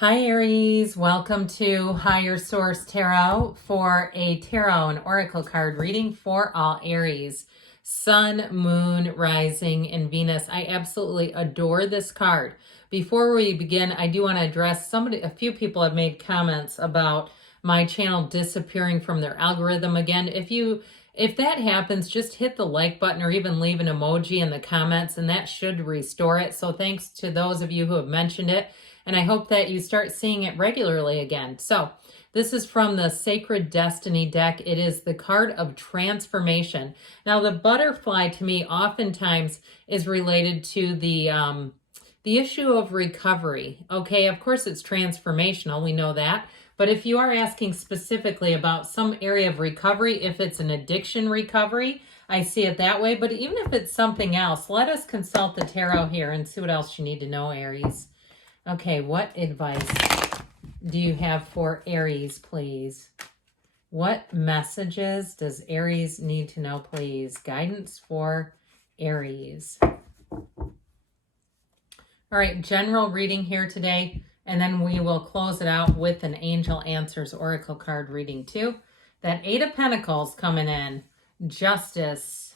Hi Aries, welcome to Higher Source Tarot for a tarot and oracle card reading for all Aries. Sun, Moon, Rising, and Venus. I absolutely adore this card. Before we begin, I do want to address a few people have made comments about my channel disappearing from their algorithm again. If that happens, just hit the like button or even leave an emoji in the comments and that should restore it. So thanks to those of you who have mentioned it. And I hope that you start seeing it regularly again. So this is from the Sacred Destiny deck. It is the card of transformation. Now the butterfly to me oftentimes is related to the issue of recovery. Okay, of course it's transformational, we know that. But if you are asking specifically about some area of recovery, if it's an addiction recovery, I see it that way. But even if it's something else, let us consult the tarot here and see what else you need to know, Aries. Okay, what advice do you have for Aries, please? What messages does Aries need to know, please? Guidance for Aries. All right, general reading here today, and then we will close it out with an Angel Answers Oracle card reading too. That Eight of Pentacles coming in, Justice,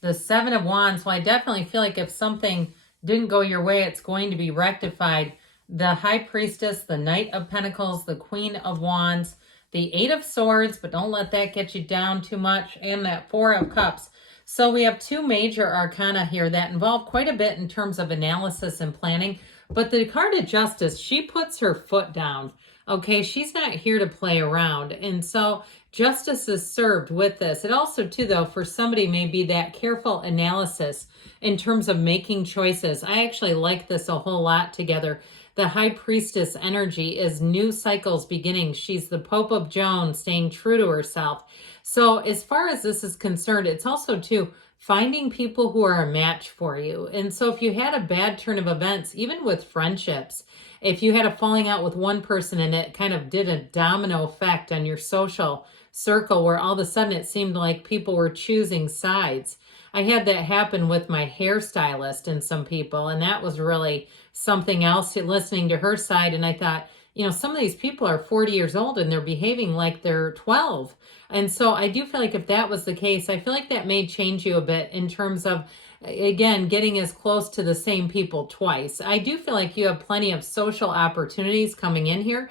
the Seven of Wands. Well, I definitely feel like if something didn't go your way, it's going to be rectified. The High Priestess, the Knight of Pentacles, the Queen of Wands, the Eight of Swords, but don't let that get you down too much, and that Four of Cups. So we have two major arcana here that involve quite a bit in terms of analysis and planning. But the card of Justice, she puts her foot down. Okay, she's not here to play around. And so justice is served with this. It also, too, though, for somebody may be that careful analysis in terms of making choices. I actually like this a whole lot together. The High Priestess energy is new cycles beginning. She's the Pope of Joan, staying true to herself. So as far as this is concerned, it's also, too, finding people who are a match for you. And so if you had a bad turn of events, even with friendships, if you had a falling out with one person and it kind of did a domino effect on your social circle where all of a sudden it seemed like people were choosing sides. I had that happen with my hairstylist and some people, and that was really something else, listening to her side. And I thought, you know, some of these people are 40 years old and they're behaving like they're 12. And so I do feel like if that was the case, I feel like that may change you a bit in terms of, again, getting as close to the same people twice. I do feel like you have plenty of social opportunities coming in here.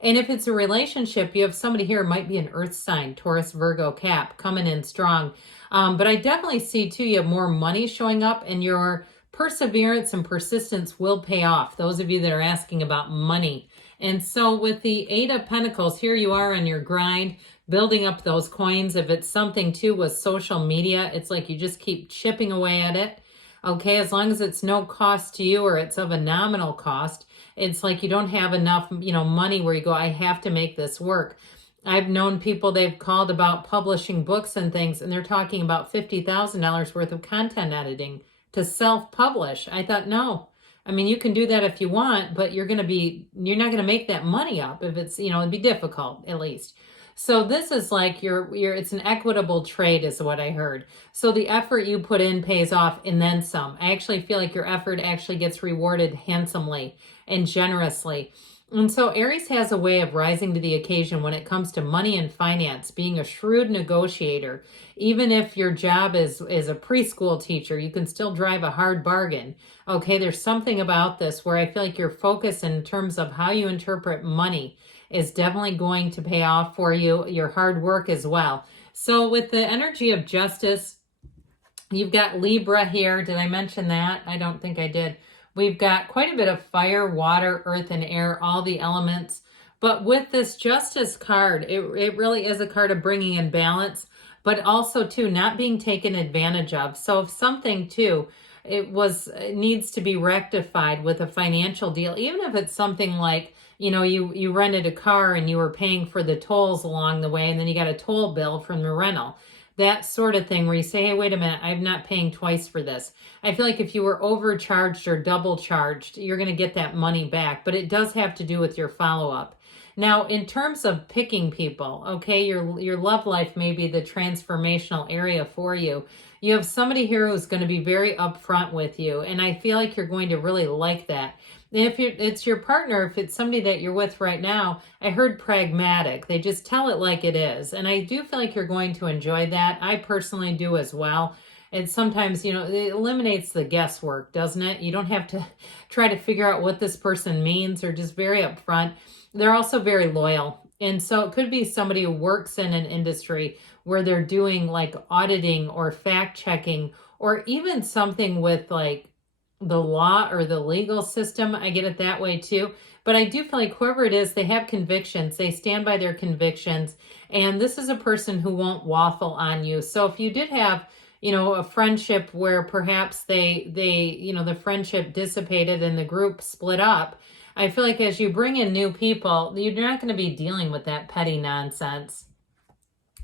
And if it's a relationship, you have somebody here, might be an earth sign, Taurus, Virgo, Cap, coming in strong. But I definitely see, too, you have more money showing up and your perseverance and persistence will pay off. Those of you that are asking about money. And so with the Eight of Pentacles, here you are on your grind, building up those coins. If it's something, too, with social media, it's like you just keep chipping away at it. Okay, as long as it's no cost to you or it's of a nominal cost, it's like you don't have enough, money where you go, I have to make this work. I've known people, they've called about publishing books and things, and they're talking about $50,000 worth of content editing to self-publish. I thought, no. I mean, you can do that if you want, but you're not going to make that money up if it's, it'd be difficult at least. So this is like it's an equitable trade is what I heard. So the effort you put in pays off and then some. I actually feel like your effort actually gets rewarded handsomely and generously. And so Aries has a way of rising to the occasion when it comes to money and finance, being a shrewd negotiator. Even if your job is a preschool teacher, you can still drive a hard bargain. Okay, there's something about this where I feel like your focus in terms of how you interpret money is definitely going to pay off for you, your hard work as well. So with the energy of justice, you've got Libra here. Did I mention that? I don't think I did. We've got quite a bit of fire, water, earth, and air, all the elements. But with this justice card, it really is a card of bringing in balance, but also, too, not being taken advantage of. So if something, too, it needs to be rectified with a financial deal, even if it's something like, you rented a car and you were paying for the tolls along the way, and then you got a toll bill from the rental. That sort of thing where you say, hey, wait a minute, I'm not paying twice for this. I feel like if you were overcharged or double charged, you're going to get that money back, but it does have to do with your follow-up. Now, in terms of picking people, okay, your love life may be the transformational area for you. You have somebody here who's going to be very upfront with you, and I feel like you're going to really like that. If it's your partner, if it's somebody that you're with right now, I heard pragmatic. They just tell it like it is. And I do feel like you're going to enjoy that. I personally do as well. And sometimes, you know, it eliminates the guesswork, doesn't it? You don't have to try to figure out what this person means. They're just very upfront. They're also very loyal. And so it could be somebody who works in an industry where they're doing like auditing or fact checking, or even something with like the law or the legal system. I get it that way too. But I do feel like whoever it is, they have convictions. They stand by their convictions. And this is a person who won't waffle on you. So if you did have, you know, a friendship where perhaps you know, the friendship dissipated and the group split up, I feel like as you bring in new people, you're not going to be dealing with that petty nonsense.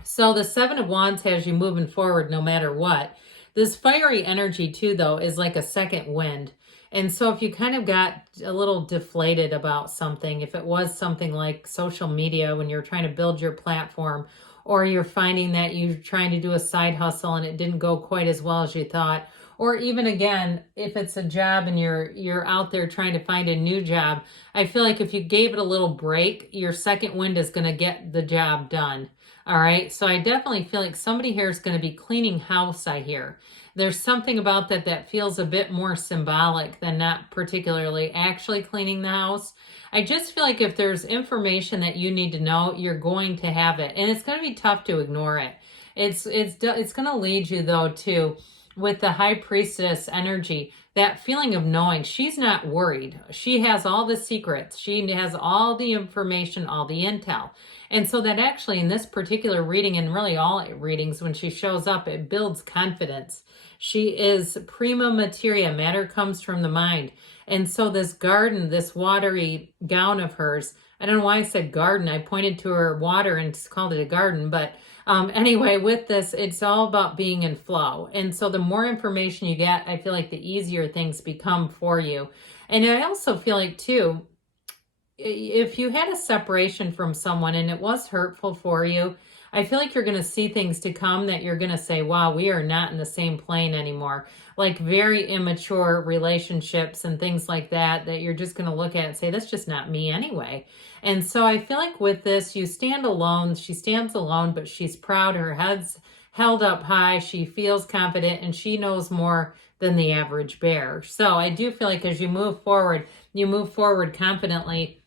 So the Seven of Wands has you moving forward no matter what. This fiery energy too, though, is like a second wind. And so if you kind of got a little deflated about something, if it was something like social media when you're trying to build your platform, or you're finding that you're trying to do a side hustle and it didn't go quite as well as you thought, or even again, if it's a job and you're out there trying to find a new job, I feel like if you gave it a little break, your second wind is going to get the job done. All right, so I definitely feel like somebody here is going to be cleaning house, I hear. There's something about that that feels a bit more symbolic than not particularly actually cleaning the house. I just feel like if there's information that you need to know, you're going to have it. And it's going to be tough to ignore it. It's going to lead you, though, to, with the High Priestess energy, that feeling of knowing she's not worried. She has all the secrets. She has all the information, all the intel. And so that actually in this particular reading, and really all readings, when she shows up, it builds confidence. She is prima materia. Matter comes from the mind. And so this garden, this watery gown of hers, I don't know why I said garden. I pointed to her water and called it a garden. But anyway, with this, it's all about being in flow. And so the more information you get, I feel like the easier things become for you. And I also feel like, too, if you had a separation from someone and it was hurtful for you, I feel like you're going to see things to come that you're going to say, wow, we are not in the same plane anymore. Like very immature relationships and things like that, that you're just going to look at and say, that's just not me anyway. And so I feel like with this, you stand alone. She stands alone, but she's proud. Her head's held up high. She feels confident and she knows more than the average bear. So I do feel like as you move forward confidently.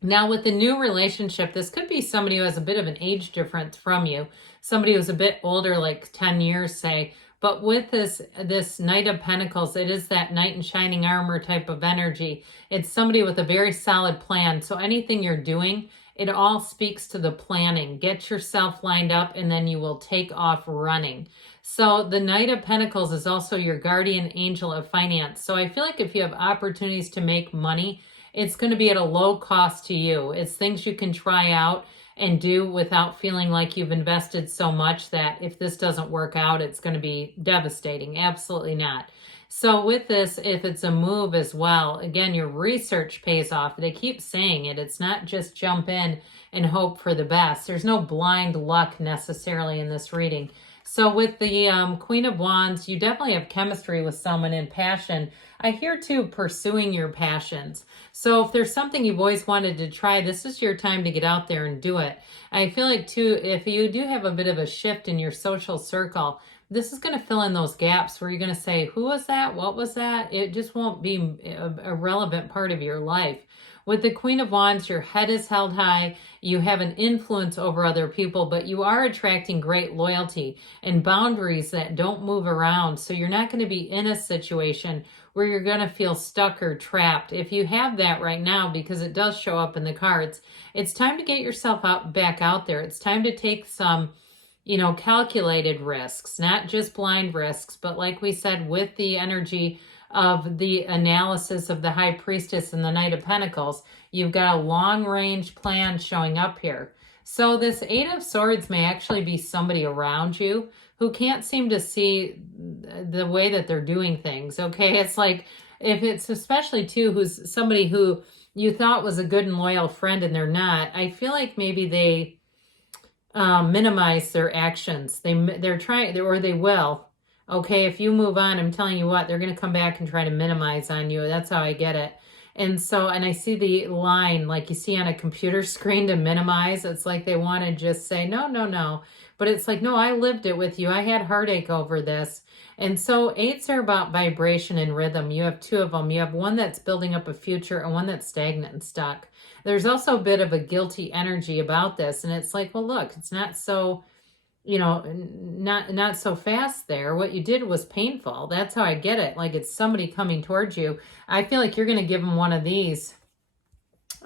Now with the new relationship, this could be somebody who has a bit of an age difference from you, somebody who's a bit older, like 10 years, say. But with this Knight of Pentacles, it is that knight in shining armor type of energy. It's somebody with a very solid plan. So anything you're doing, it all speaks to the planning. Get yourself lined up and then you will take off running. So the Knight of Pentacles is also your guardian angel of finance. So I feel like if you have opportunities to make money, it's going to be at a low cost to you. It's things you can try out and do without feeling like you've invested so much that if this doesn't work out, it's going to be devastating. Absolutely not. So with this, if it's a move as well, again, your research pays off. They keep saying it. It's not just jump in and hope for the best. There's no blind luck necessarily in this reading. So with the Queen of Wands, you definitely have chemistry with someone in passion. I hear too, pursuing your passions. So if there's something you've always wanted to try, this is your time to get out there and do it. I feel like too, if you do have a bit of a shift in your social circle, this is going to fill in those gaps where you're going to say, who was that? What was that? It just won't be a relevant part of your life. With the Queen of Wands, your head is held high. You have an influence over other people, but you are attracting great loyalty and boundaries that don't move around. So you're not going to be in a situation where you're going to feel stuck or trapped. If you have that right now, because it does show up in the cards, it's time to get yourself back out there. It's time to take some, calculated risks, not just blind risks, but like we said, with the energy of the analysis of the High Priestess and the Knight of Pentacles, you've got a long-range plan showing up here. So this Eight of Swords may actually be somebody around you who can't seem to see the way that they're doing things, okay? It's like, if it's especially too who's somebody who you thought was a good and loyal friend and they're not, I feel like maybe they minimize their actions. They're trying, or they will. Okay, if you move on, I'm telling you what, they're going to come back and try to minimize on you. That's how I get it. And so, and I see the line like you see on a computer screen to minimize. It's like they want to just say, no, no, no. But it's like, no, I lived it with you. I had heartache over this. And so eights are about vibration and rhythm. You have two of them. You have one that's building up a future and one that's stagnant and stuck. There's also a bit of a guilty energy about this. And it's like, well, look, it's not so, you know, not so fast there. What you did was painful. That's how I get it. Like it's somebody coming towards you. I feel like you're going to give them one of these.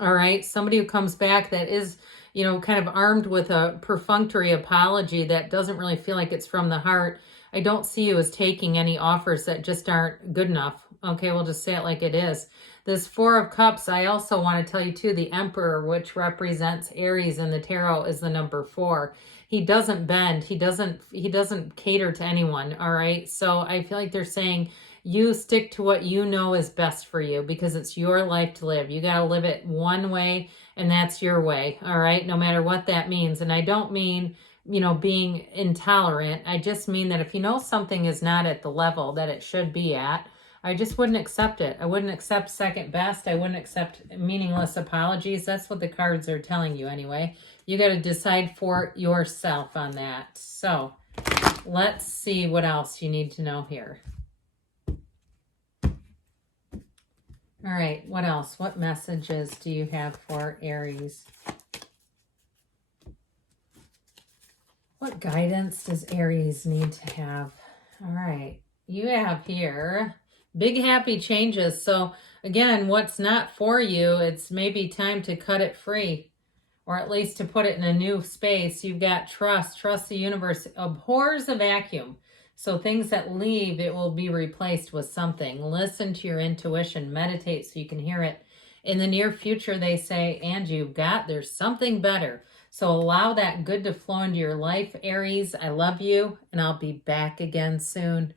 All right. Somebody who comes back that is, you know, kind of armed with a perfunctory apology that doesn't really feel like it's from the heart. I don't see you as taking any offers that just aren't good enough. Okay, we'll just say it like it is. This Four of Cups, I also want to tell you too, the Emperor, which represents Aries in the tarot, is the number 4. He doesn't bend. He doesn't cater to anyone, all right? So I feel like they're saying you stick to what you know is best for you because it's your life to live. You got to live it one way, and that's your way, all right? No matter what that means. And I don't mean, you know, being intolerant. I just mean that if you know something is not at the level that it should be at, I just wouldn't accept it. I wouldn't accept second best. I wouldn't accept meaningless apologies. That's what the cards are telling you anyway. You got to decide for yourself on that. So let's see what else you need to know here. All right, what else? What messages do you have for Aries? What guidance does Aries need to have? All right, you have here big happy changes. So again, what's not for you, it's maybe time to cut it free, or at least to put it in a new space. You've got trust. Trust the universe abhors a vacuum. So things that leave, it will be replaced with something. Listen to your intuition. Meditate so you can hear it. In the near future, they say, and there's something better. So allow that good to flow into your life, Aries. I love you, and I'll be back again soon.